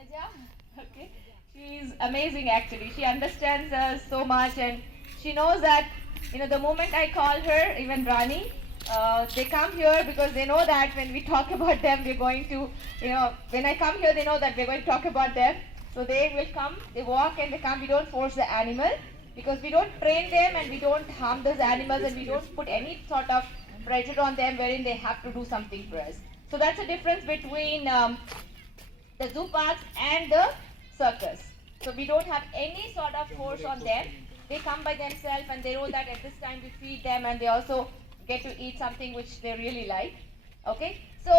Vanaja. Okay, she's amazing actually. She understands us so much, and she knows that the moment I call her, even Rani, they come here because they know that when we talk about them, we're going to, when I come here, they know that we're going to talk about them. So they will come, they walk and they come. We don't force the animal because we don't train them and we don't harm those animals and we don't put any sort of pressure on them wherein they have to do something for us. So that's the difference between the zoo parks and the circus. So we don't have any sort of force on them. They come by themselves and they know that at this time we feed them and they also get to eat something which they really like. Okay, so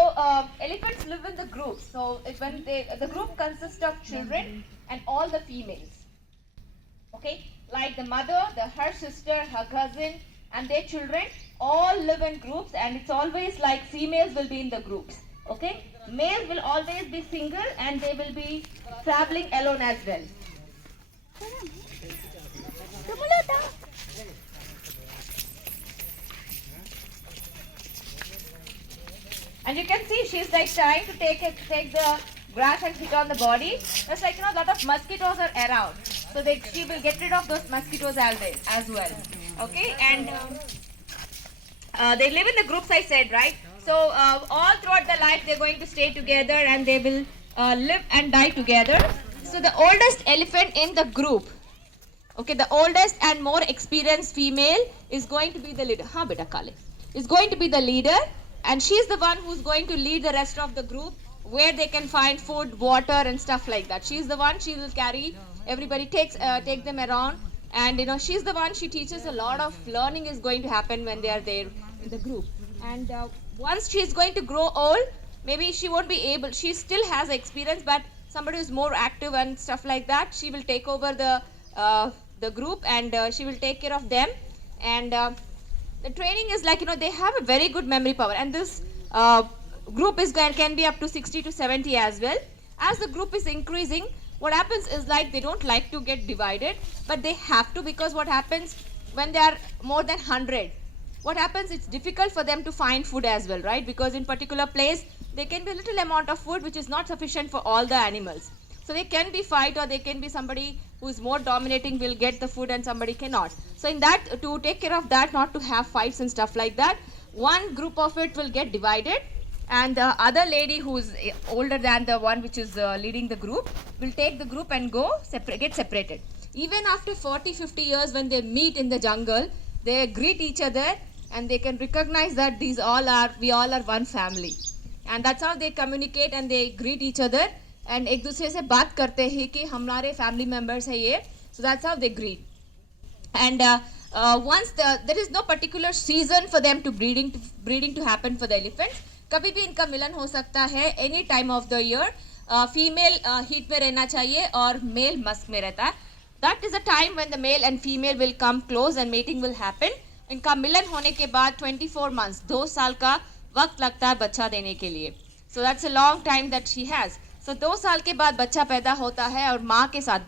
elephants live in the groups. So when the group consists of children and all the females. Okay, like the mother, her sister, her cousin, and their children all live in groups, and it's always like females will be in the groups. Okay, males will always be single and they will be traveling alone as well. And you can see she's like trying to take the grass and sit on the body. Just like a lot of mosquitoes are around, so she will get rid of those mosquitoes as well. Okay, and they live in the groups, I said, right? So all throughout their life they're going to stay together and they will live and die together. So the oldest elephant in the group, okay, the oldest and more experienced female is going to be the leader. Ha beta Kale is going to be the leader, and she's the one who's going to lead the rest of the group where they can find food, water, and stuff like that. She's the one. She will carry everybody, take them around, and she's the one. She teaches a lot of learning is going to happen when they are there in the group. And once she's going to grow old, maybe she won't be able. She still has experience, but somebody who's more active and stuff like that, she will take over the group and she will take care of them. And the training is like they have a very good memory power, and this group can be up to 60 to 70 as well. As the group is increasing, what happens is like they don't like to get divided, but they have to, because what happens when they are more than 100, what happens, it's difficult for them to find food as well, right? Because in particular place there can be a little amount of food which is not sufficient for all the animals. So they can be fight, or they can be somebody who is more dominating will get the food and somebody cannot. So in that, to take care of that, not to have fights and stuff like that, one group of it will get divided, and the other lady who is older than the one which is leading the group will take the group and get separated. Even after 40-50 years, when they meet in the jungle, they greet each other and they can recognize that we all are one family, and that's how they communicate and they greet each other and एक दूसरे से बात करते हैं कि हमारे family members है ये. So that's how they greet. And once there is no particular season for them to breeding to happen for the elephants. कभी भी इनका मिलन हो सकता है any time of the year. Female heat में रहना चाहिए और male musk में रहता है. That is a time when the male and female will come close and mating will happen. इनका मिलन होने के बाद 24 months 2 साल का वक्त लगता है बच्चा देने के लिए. So that's a long time that she has. So 2 साल के बाद बच्चा पैदा होता है और माँ के साथ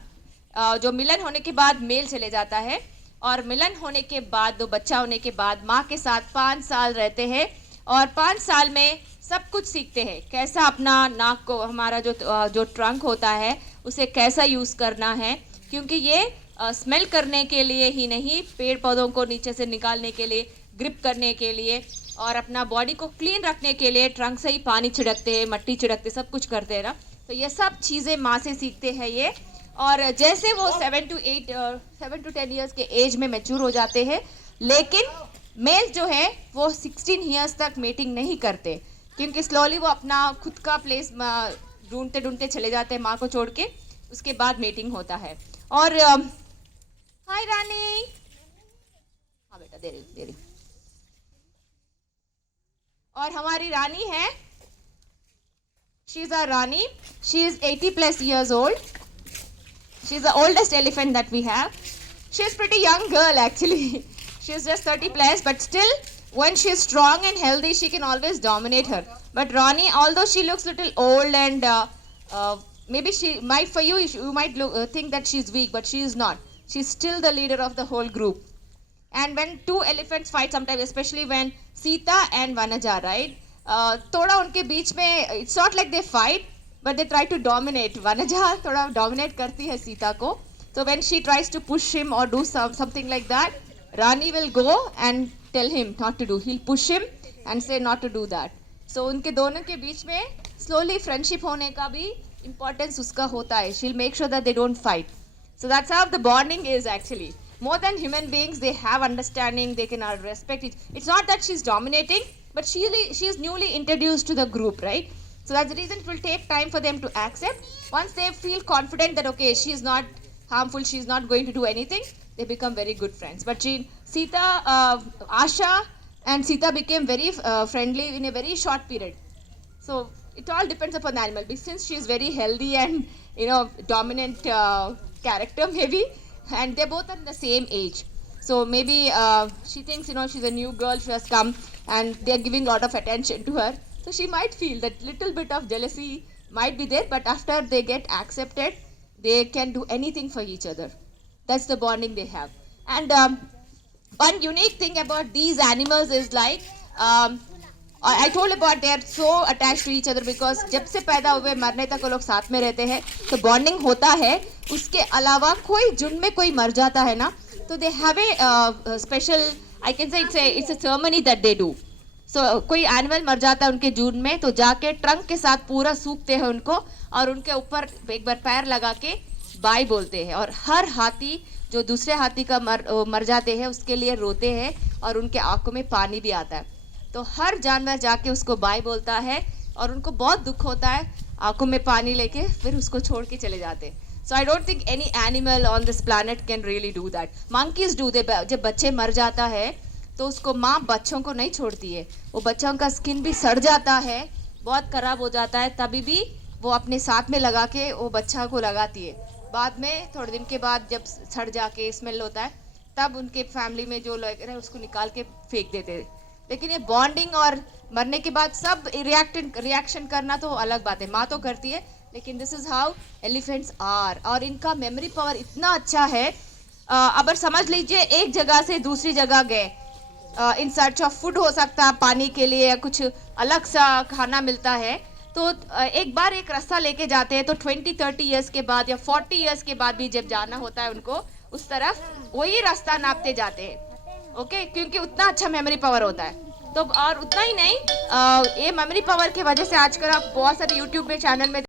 जो मिलन होने के बाद मेल चले जाता है, और मिलन होने के बाद दो बच्चा होने के बाद माँ के साथ 5 साल रहते हैं, और 5 साल में सब कुछ सीखते हैं. कैसा अपना नाक को, हमारा जो ट्रंक होता है उसे कैसा यूज़ करना है, क्योंकि ये स्मेल करने के लिए ही नहीं, पेड़ पौधों को नीचे से निकालने के लिए, ग्रिप करने के लिए और अपना बॉडी को क्लीन रखने के लिए ट्रंक से ही पानी छिड़कते हैं, मट्टी छिड़कते, सब कुछ करते हैं ना. तो ये सब चीज़ें माँ से सीखते हैं ये. और जैसे वो 7 to 10 ईयर्स के एज में मैच्योर हो जाते हैं, लेकिन मेल जो है वो 16 ईयर्स तक मेटिंग नहीं करते, क्योंकि स्लोली वो अपना खुद का प्लेस ढूंढते ढूंढते चले जाते हैं माँ को छोड़ के. उसके बाद मेटिंग होता है. और हाय रानी, हाँ बेटा दे रही. और हमारी रानी है, she is a Rani. She is 80+ years old. She is the oldest elephant that we have. She is pretty young girl actually. She is just 30+, but still, when she is strong and healthy, she can always dominate her. But Ronnie, although she looks little old and maybe she might, for you, you might think that she's weak, but she is not. She's still the leader of the whole group. And when two elephants fight sometimes, especially when Sita and Vanaja, right? थोड़ा उनके बीच में, it's not like they fight, but they try to dominate. Vanaja thoda dominate karti hai Sita ko. So when she tries to push him or do something like that, Rani will go and tell him not to do. He'll push him and say not to do that. So उनके दोनों के बीच में slowly friendship होने का भी importance उसका होता है. She'll make sure that they don't fight. So that's how the bonding is actually. More than human beings, they have understanding, they can respect it. It's not that she's dominating, but she's newly introduced to the group, right? So that's the reason it will take time for them to accept. Once they feel confident that, okay, she's not harmful, she's not going to do anything, they become very good friends. But Asha and Sita became very friendly in a very short period. So it all depends upon the animal. Since she is very healthy and dominant character maybe, and they both are in the same age. So maybe she thinks she's a new girl, she has come and they're giving a lot of attention to her. So she might feel that little bit of jealousy might be there, but after they get accepted, they can do anything for each other. That's the bonding they have. And one unique thing about these animals is like, I told about they are so attached to each other because जब से पैदा हुए मरने तक वो लोग साथ में रहते हैं, तो bonding होता है. उसके अलावा कोई झुंड में कोई मर जाता है ना, तो they have a special, I can say it's a ceremony that they do. So कोई animal मर जाता है उनके झुंड में, तो जाके ट्रंक के साथ पूरा सूखते हैं उनको और उनके ऊपर एक बार पैर लगा के बाय बोलते हैं. और हर हाथी जो दूसरे हाथी का मर जाते हैं उसके लिए रोते हैं और उनके आंखों में पानी भी आता है. तो हर जानवर जाके उसको बाय बोलता है और उनको बहुत दुख होता है, आंखों में पानी लेके फिर उसको छोड़ के चले जाते हैं. So I don't think any animal on this planet can really do that. Monkeys do they. जब बच्चे मर जाता है तो उसको माँ बच्चों को नहीं छोड़ती है, वो बच्चों का स्किन भी सड़ जाता है, बहुत खराब हो जाता है, तभी भी वो अपने साथ में लगा के वो बच्चा को लगाती है. बाद में थोड़े दिन के बाद जब सड़ जाके स्मेल होता है तब उनके फैमिली में जो लोग हैं उसको निकाल के फेंक देते हैं. लेकिन ये बॉन्डिंग और मरने के बाद सब रिएक्शन करना तो अलग बात है, माँ तो करती है, लेकिन this is how elephants are. और इनका मेमोरी पावर इतना अच्छा है. अगर समझ लीजिए एक जगह से दूसरी जगह गए इन सर्च ऑफ फूड, हो सकता है पानी के लिए या कुछ अलग सा खाना मिलता है, तो एक बार एक रास्ता लेके जाते हैं तो 20-30 इयर्स के बाद या 40 इयर्स के बाद भी जब जाना होता है उनको उस तरफ वही रास्ता नापते जाते हैं. ओके क्योंकि उतना अच्छा मेमोरी पावर होता है. तो और उतना ही नहीं, ये मेमोरी पावर की वजह से आजकल आप बहुत सारे यूट्यूब में चैनल में